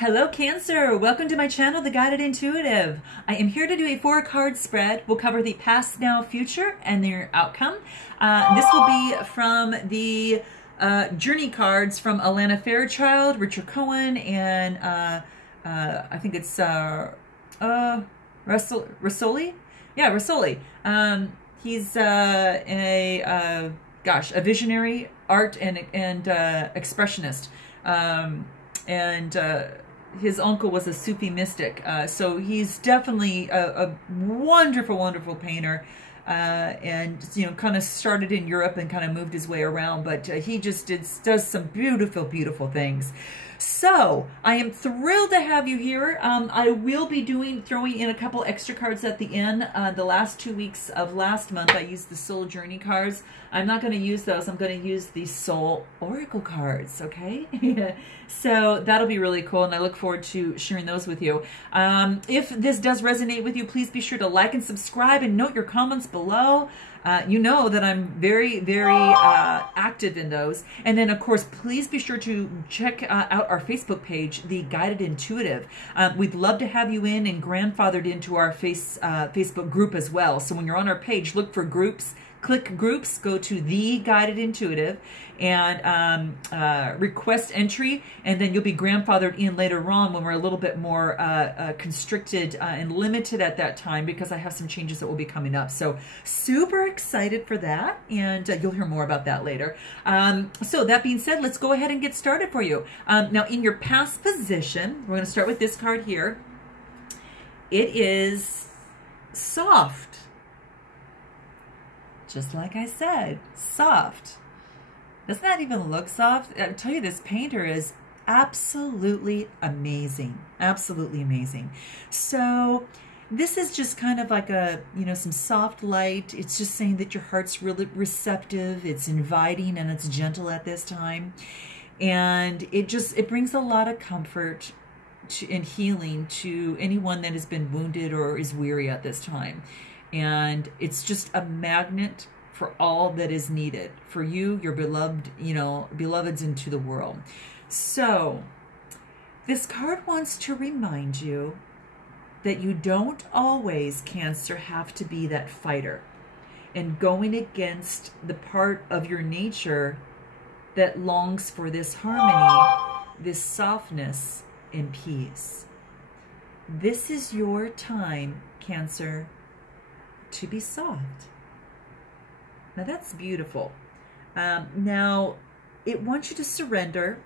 Hello Cancer, welcome to my channel, The Guided Intuitive. I am here to do a 4-card spread. We'll cover the past, now, future, and their outcome. This will be from the journey cards from Alana Fairchild, Richard Cohen, and I think it's Rasoli? Yeah, Rasoli. He's a visionary art and expressionist. His uncle was a Sufi mystic, so he's definitely a wonderful, wonderful painter, and kind of started in Europe and kind of moved his way around, but he just does some beautiful, beautiful things. So I am thrilled to have you here. I will be throwing in a couple extra cards at the end. The last 2 weeks of last month, I used the Soul Journey cards. I'm not going to use those. I'm going to use the Soul Oracle cards, okay? So that'll be really cool, and I look forward to sharing those with you. If this does resonate with you, please be sure to like and subscribe and note your comments below. You know that I'm very, very active in those. And then, of course, please be sure to check out our Facebook page, The Guided Intuitive. We'd love to have you in and grandfathered into our Facebook group as well. So when you're on our page, look for groups. Click groups, go to The Guided Intuitive, and request entry, and then you'll be grandfathered in later on when we're a little bit more constricted and limited at that time, because I have some changes that will be coming up. So super excited for that, and you'll hear more about that later. So that being said, let's go ahead and get started for you. Now, in your past position, we're going to start with this card here. It is soft. Just like I said, soft. Doesn't that even look soft? I tell you, this painter is absolutely amazing. Absolutely amazing. So this is just kind of like a, some soft light. It's just saying that your heart's really receptive. It's inviting and it's gentle at this time. And it brings a lot of comfort and healing to anyone that has been wounded or is weary at this time. And it's just a magnet for all that is needed for you, your beloved, beloveds into the world. So this card wants to remind you that you don't always, Cancer, have to be that fighter and going against the part of your nature that longs for this harmony, this softness and peace. This is your time, Cancer, to be soft. Now that's beautiful. Now it wants you to surrender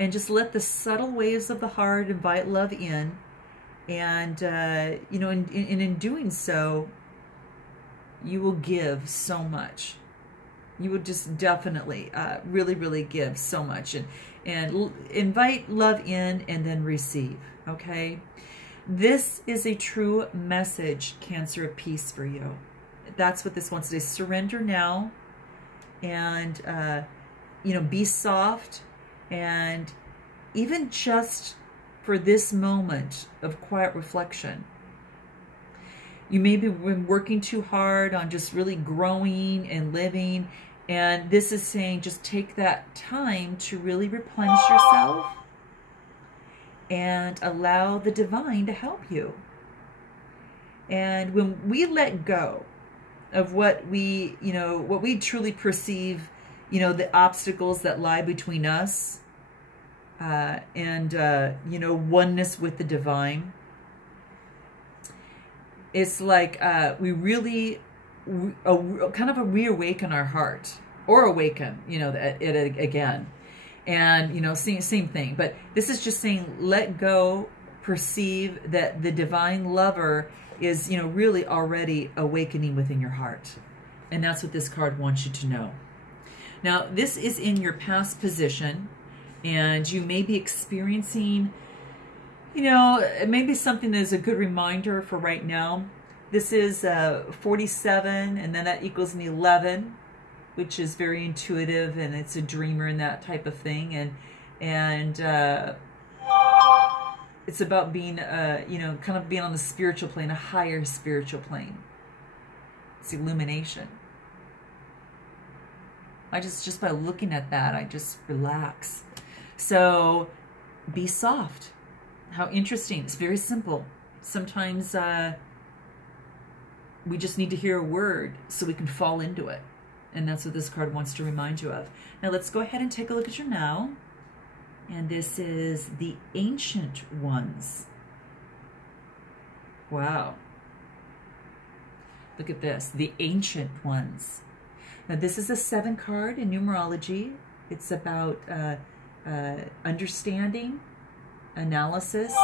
and just let the subtle waves of the heart invite love in, and in doing so, you will give so much. You will just definitely really, really give so much, and invite love in and then receive. Okay. This is a true message, Cancer, of peace for you. That's what this wants to say. Surrender now, and be soft, and even just for this moment of quiet reflection. You may be working too hard on just really growing and living, and this is saying just take that time to really replenish yourself and allow the divine to help you. And when we let go of what we truly perceive, the obstacles that lie between us and oneness with the divine, it's like we really kind of reawaken our heart, or awaken, it again. And, same thing. But this is just saying, let go, perceive that the divine lover is, really already awakening within your heart. And that's what this card wants you to know. Now, this is in your past position, and you may be experiencing, maybe something that is a good reminder for right now. This is 47, and then that equals an 11. Which is very intuitive, and it's a dreamer and that type of thing, and it's about being, kind of being on the spiritual plane, a higher spiritual plane. It's illumination. Just by looking at that, I just relax. So be soft. How interesting. It's very simple. Sometimes we just need to hear a word so we can fall into it. And that's what this card wants to remind you of. Now let's go ahead and take a look at your now. And this is the Ancient Ones. Wow. Look at this, the Ancient Ones. Now this is a 7 card in numerology. It's about understanding, analysis,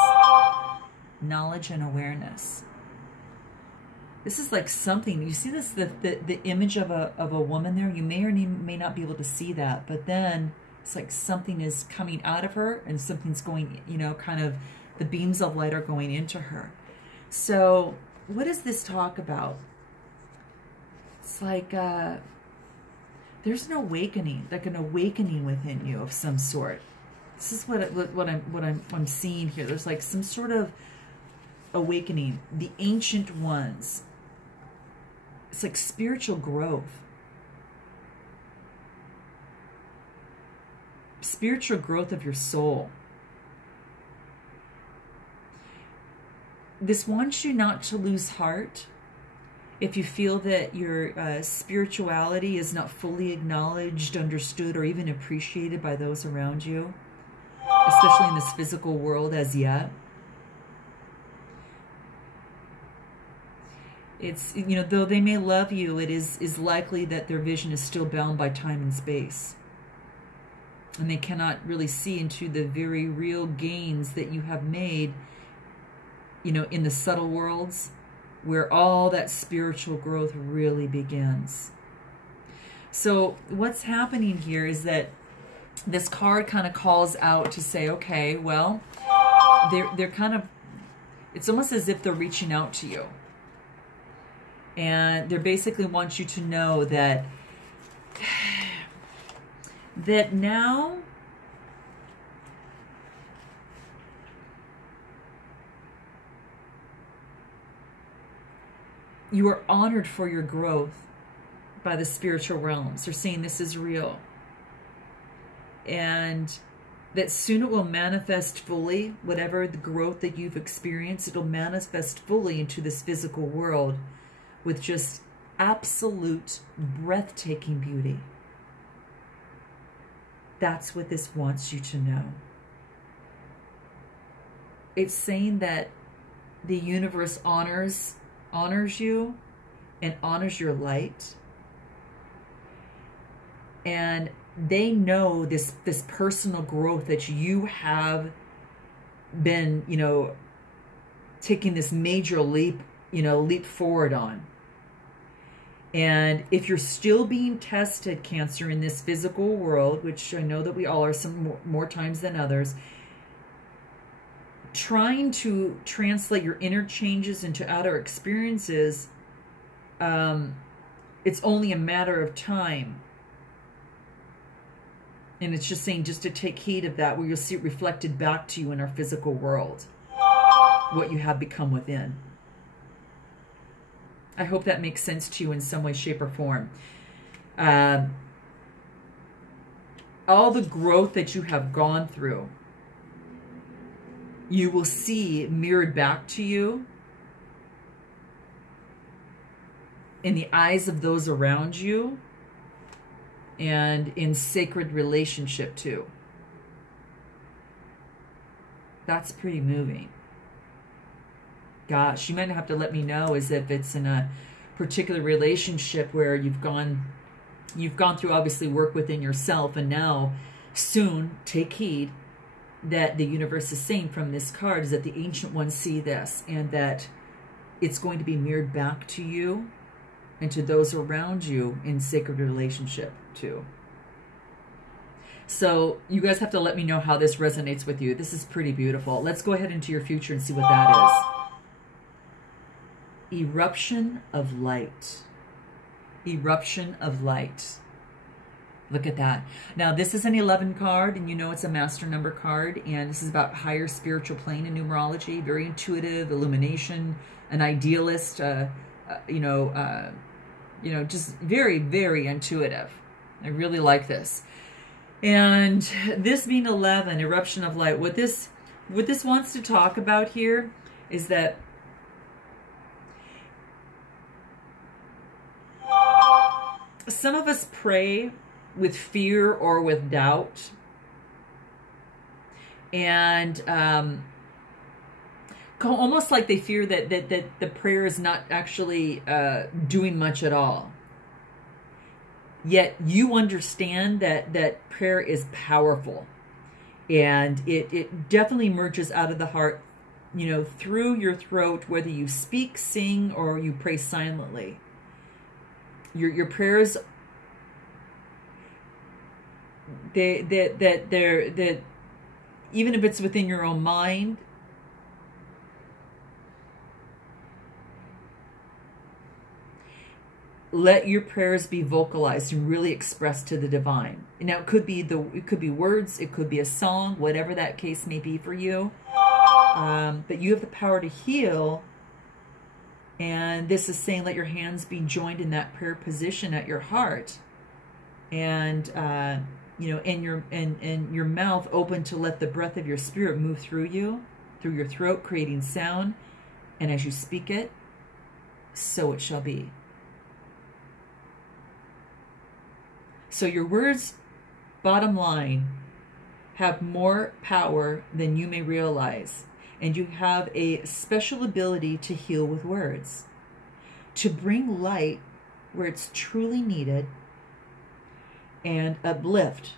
knowledge, and awareness. This is like something, you see this, the image of a woman there? You may or may not be able to see that, but then it's like something is coming out of her and something's going, you know, kind of the beams of light are going into her. So what does this talk about? It's like there's an awakening, like an awakening within you of some sort. This is what I'm seeing here. There's like some sort of awakening. The Ancient Ones. It's like spiritual growth. Spiritual growth of your soul. This wants you not to lose heart. If you feel that your spirituality is not fully acknowledged, understood, or even appreciated by those around you, especially in this physical world as yet. It's, you know, though they may love you, it is likely that their vision is still bound by time and space. And they cannot really see into the very real gains that you have made, you know, in the subtle worlds, where all that spiritual growth really begins. So what's happening here is that this card kind of calls out to say, okay, well, they're kind of, it's almost as if they're reaching out to you. And they basically want you to know that now you are honored for your growth by the spiritual realms. They're saying this is real. And that soon it will manifest fully, whatever the growth that you've experienced, it'll manifest fully into this physical world with just absolute breathtaking beauty. That's what this wants you to know. It's saying that the universe honors you and honors your light. And they know this personal growth that you have been, you know, taking this major leap forward on. And if you're still being tested, Cancer, in this physical world, which I know that we all are some more times than others, trying to translate your inner changes into outer experiences, it's only a matter of time. And it's just saying just to take heed of that, where you'll see it reflected back to you in our physical world, what you have become within. I hope that makes sense to you in some way, shape, or form. All the growth that you have gone through, you will see mirrored back to you in the eyes of those around you and in sacred relationship too. That's pretty moving. Gosh, you might have to let me know as if it's in a particular relationship where you've gone through obviously work within yourself, and now soon take heed that the universe is saying from this card is that the Ancient Ones see this, and that it's going to be mirrored back to you and to those around you in sacred relationship too. So you guys have to let me know how this resonates with you. This is pretty beautiful. Let's go ahead into your future and see what that is. Eruption of light. Eruption of light. Look at that. Now, this is an 11 card, and you know it's a master number card, and this is about higher spiritual plane in numerology, very intuitive, illumination, an idealist, just very, very intuitive. I really like this. And this being 11, eruption of light, what this what this wants to talk about here is that some of us pray with fear or with doubt, and almost like they fear that the prayer is not actually doing much at all. Yet you understand that prayer is powerful, and it definitely emerges out of the heart, you know, through your throat, whether you speak, sing, or you pray silently. Your prayers, they're even if it's within your own mind, let your prayers be vocalized and really expressed to the divine. Now it could be words, it could be a song, whatever that case may be for you. But you have the power to heal. And this is saying, let your hands be joined in that prayer position at your heart, and you know, and your mouth open to let the breath of your spirit move through you, through your throat, creating sound. And as you speak it, so it shall be. So your words, bottom line, have more power than you may realize. And you have a special ability to heal with words, to bring light where it's truly needed, and uplift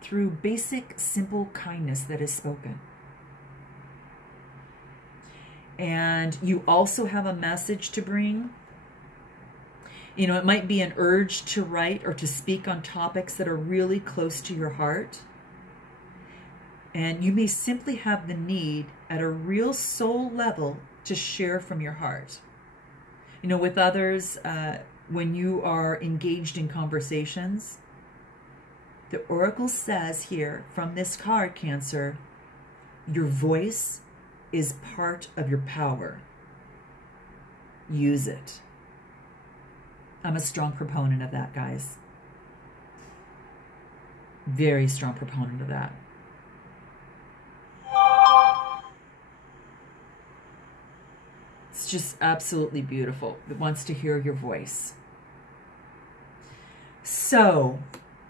through basic, simple kindness that is spoken. And you also have a message to bring. You know, it might be an urge to write or to speak on topics that are really close to your heart. And you may simply have the need at a real soul level to share from your heart. You know, with others, when you are engaged in conversations, the oracle says here from this card, Cancer, your voice is part of your power. Use it. I'm a strong proponent of that, guys. Very strong proponent of that. It's just absolutely beautiful. It wants to hear your voice. So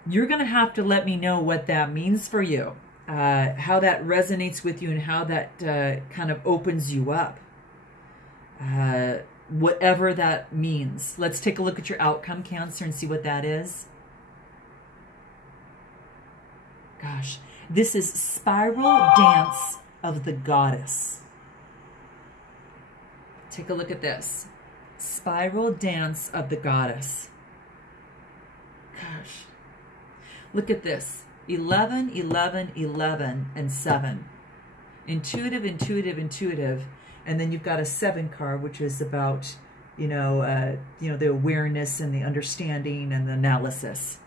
you're going to have to let me know what that means for you, how that resonates with you, and how that kind of opens you up. Whatever that means. Let's take a look at your outcome, Cancer, and see what that is. Gosh, this is Spiral Dance of the Goddess. Take a look at this. Spiral Dance of the Goddess. Gosh. Look at this. 11, 11, 11, and 7. Intuitive, intuitive, intuitive. And then you've got a 7 card, which is about, you know, the awareness and the understanding and the analysis.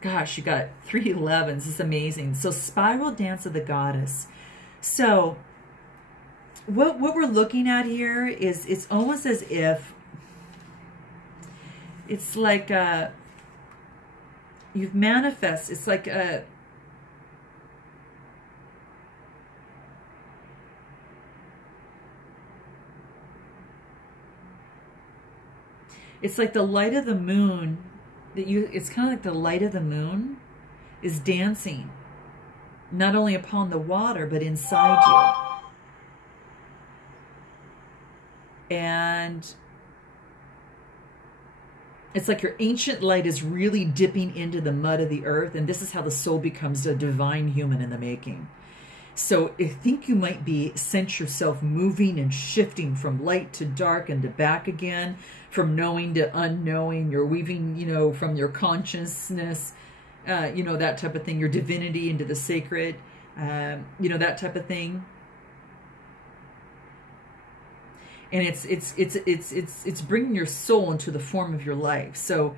Gosh, you got 3 11s. This is amazing. So Spiral Dance of the Goddess. So what we're looking at here is, it's almost as if it's like you've manifested. It's like a it's like the light of the moon that it's kind of like the light of the moon is dancing not only upon the water but inside you. And it's like your ancient light is really dipping into the mud of the earth, and this is how the soul becomes a divine human in the making. So I think you might sense yourself moving and shifting from light to dark and to back again, from knowing to unknowing. You're weaving, you know, from your consciousness, you know, that type of thing, your divinity into the sacred, you know, that type of thing. And it's bringing your soul into the form of your life. So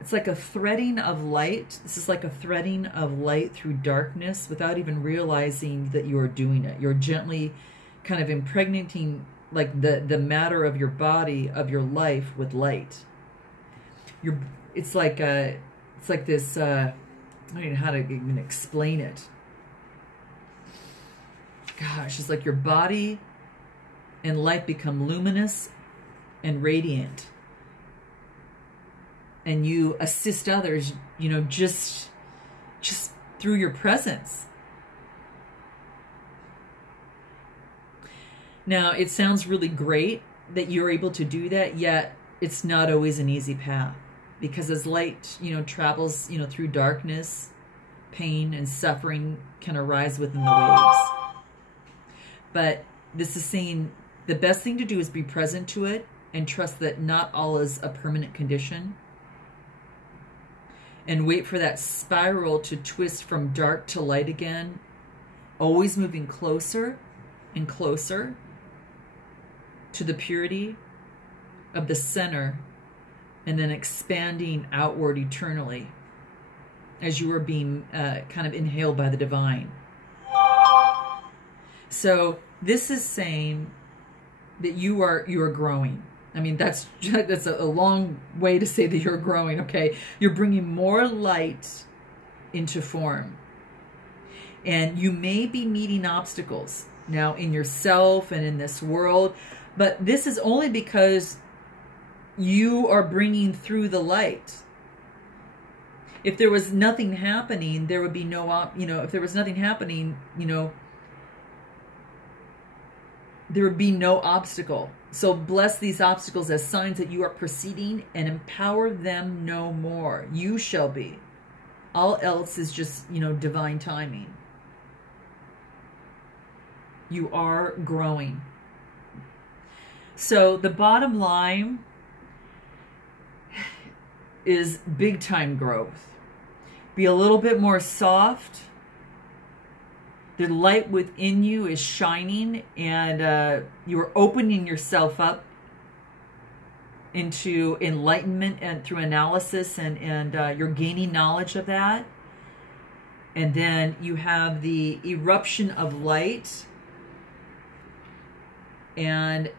it's like a threading of light. This is like a threading of light through darkness without even realizing that you are doing it. You're gently kind of impregnating like the matter of your body, of your life, with light. It's like this I don't know how to even explain it. Gosh, it's like your body and life become luminous and radiant. And you assist others, you know, just through your presence. Now, it sounds really great that you're able to do that, yet it's not always an easy path. Because as light, you know, travels, you know, through darkness, pain and suffering can arise within the waves. But this is saying the best thing to do is be present to it and trust that not all is a permanent condition. And wait for that spiral to twist from dark to light again, always moving closer and closer to the purity of the center, and then expanding outward eternally as you are being kind of inhaled by the divine. So this is saying that you are growing. I mean, that's a long way to say that you're growing, okay? You're bringing more light into form. And you may be meeting obstacles now in yourself and in this world, but this is only because you are bringing through the light. If there was nothing happening, there would be no, if there was nothing happening, there would be no obstacle. So bless these obstacles as signs that you are proceeding, and empower them no more. You shall be. All else is just, divine timing. You are growing. So the bottom line is big time growth. Be a little bit more soft. The light within you is shining, and you are opening yourself up into enlightenment and through analysis, and you're gaining knowledge of that. And then you have the eruption of light, and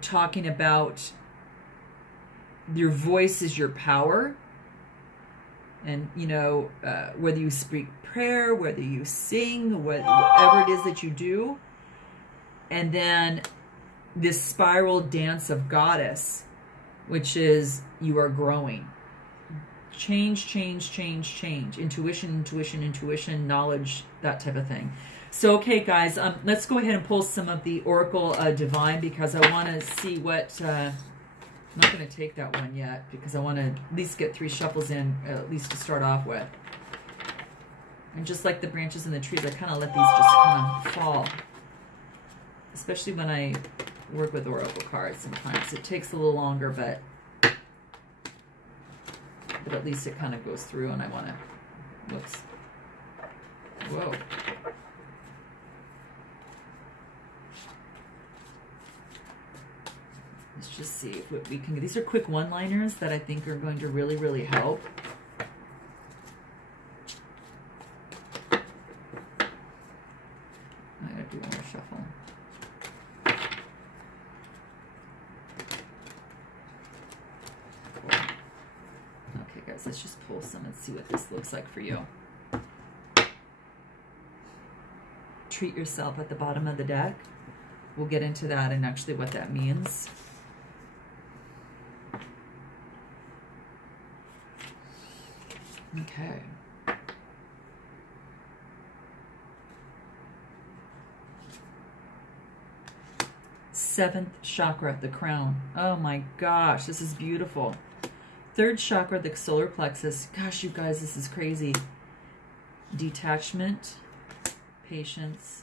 talking about your voice is your power. And whether you speak prayer, whether you sing, whatever it is that you do. And then this spiral dance of goddess, which is you are growing. Change, change, change, change. Intuition, intuition, intuition, knowledge, that type of thing. So, okay, guys, let's go ahead and pull some of the Oracle Divine, because I want to see what... I'm not going to take that one yet, because I want to at least get 3 shuffles in, at least to start off with. And just like the branches in the trees, I kind of let these just kind of fall. Especially when I work with Oracle cards sometimes. It takes a little longer, but at least it kind of goes through, and I want to... Whoops. Whoa. Let's just see if we can... These are quick one-liners that I think are going to really, really help. I gotta do one more shuffle. Okay, guys, let's just pull some and see what this looks like for you. Treat yourself at the bottom of the deck. We'll get into that and actually what that means. Okay. Seventh chakra, the crown. Oh my gosh, this is beautiful. Third chakra, the solar plexus. Gosh, you guys, this is crazy. Detachment, patience,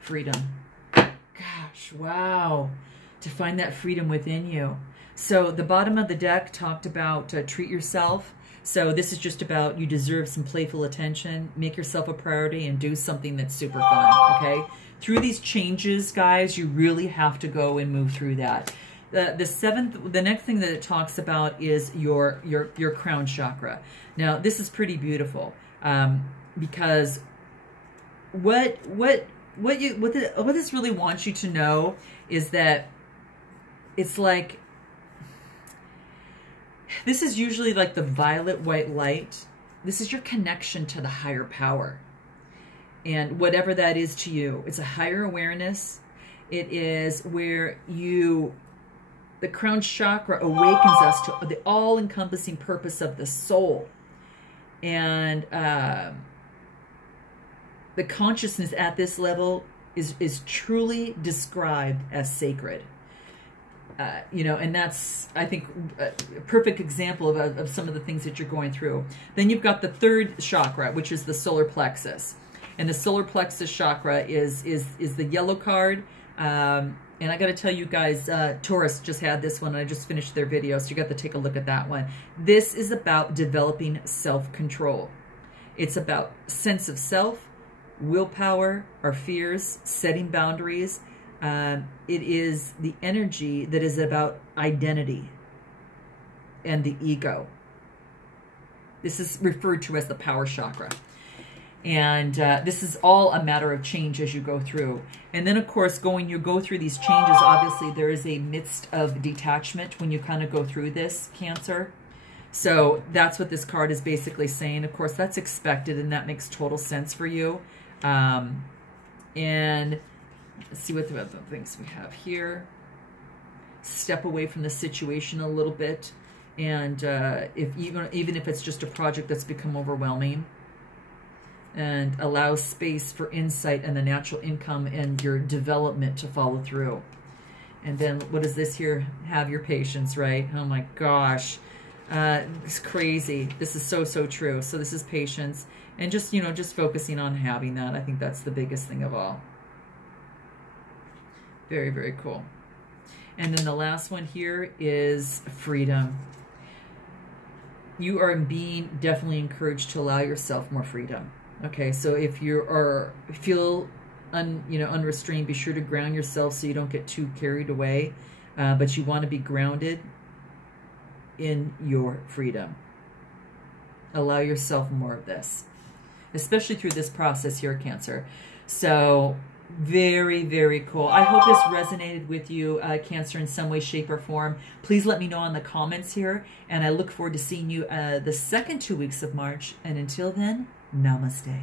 freedom. Gosh, wow. To find that freedom within you. So the bottom of the deck talked about treat yourself. So this is just about you deserve some playful attention, make yourself a priority, and do something that's super fun, okay? Through these changes, guys, you really have to go and move through that. The next thing that it talks about is your crown chakra. Now, this is pretty beautiful because what this really wants you to know is that it's like, this is usually like the violet white light this is your connection to the higher power. And whatever that is to you, it's a higher awareness. It is where the crown chakra awakens us to the all-encompassing purpose of the soul. And the consciousness at this level is truly described as sacred. You know, and that's, I think, a perfect example of some of the things that you're going through. Then you've got the third chakra, which is the solar plexus. And the solar plexus chakra is the yellow card. And I got to tell you guys, Taurus just had this one, and I just finished their video, so you got to take a look at that one. This is about developing self-control. It's about sense of self, willpower, our fears, setting boundaries. It is the energy that is about identity and the ego. This is referred to as the power chakra. And this is all a matter of change as you go through. And then, of course, you go through these changes, obviously there is a midst of detachment when you kind of go through this, Cancer. So that's what this card is basically saying. Of course, that's expected, and that makes total sense for you. And let's see what the other things we have here. Step away from the situation a little bit. And even if it's just a project that's become overwhelming, and allow space for insight and the natural income and your development to follow through. And then what is this here? Have your patience, right? Oh my gosh. It's crazy. This is so, so true. So this is patience. And just, you know, just focusing on having that. I think that's the biggest thing of all. Very, very cool. And then the last one here is freedom. You are being definitely encouraged to allow yourself more freedom. Okay, so if you feel unrestrained, be sure to ground yourself so you don't get too carried away. But you want to be grounded in your freedom. Allow yourself more of this, especially through this process here, Cancer. So very, very cool. I hope this resonated with you, Cancer, in some way, shape, or form. Please let me know in the comments here, and I look forward to seeing you the second 2 weeks of March. And until then, namaste.